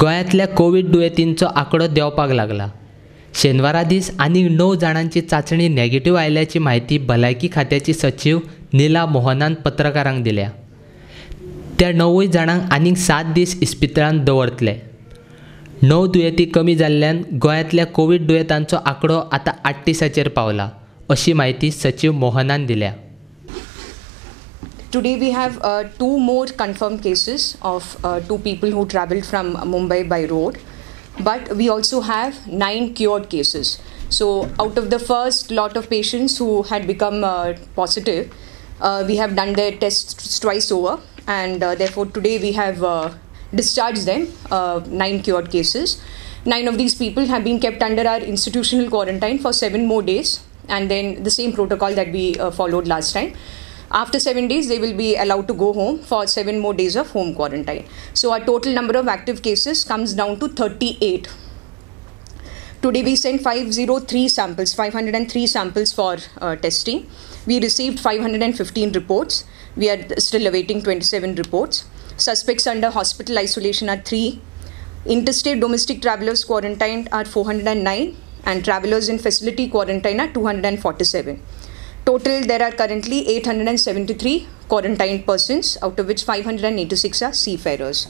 गोंयांतल्या कोविड दुयेंतींचो आंकडो देंवपाक लागला. शेनवारा दीस आनीक 9 जाणांची चांचणी नॅगेटिव्ह आयिल्ल्याची म्हायती भलायकी खात्याची सचीव नीला मोहनान पत्रकारांक दिल्या. त्या 9 जाणांक आनीक 7 दीस इस्पितळांत दवरतले. 9 दुयेंती कमी जाल्ल्यान गोंयांतल्या कोविड दुयेंतांचो आंकडो आतां 38 पावला, अशी म्हायती सचीव मोहनान दिल्या. Today we have 2 more confirmed cases of 2 people who travelled from Mumbai by road, but we also have 9 cured cases. So out of the first lot of patients who had become positive, we have done their tests twice over, and therefore today we have discharged them, 9 cured cases. 9 of these people have been kept under our institutional quarantine for 7 more days, and then the same protocol that we followed last time. After 7 days, they will be allowed to go home for 7 more days of home quarantine. So our total number of active cases comes down to 38. Today we sent 503 samples for testing. We received 515 reports. We are still awaiting 27 reports. Suspects under hospital isolation are 3. Interstate domestic travellers quarantined are 409, and travellers in facility quarantine are 247. Total, there are currently 873 quarantined persons, out of which 586 are seafarers.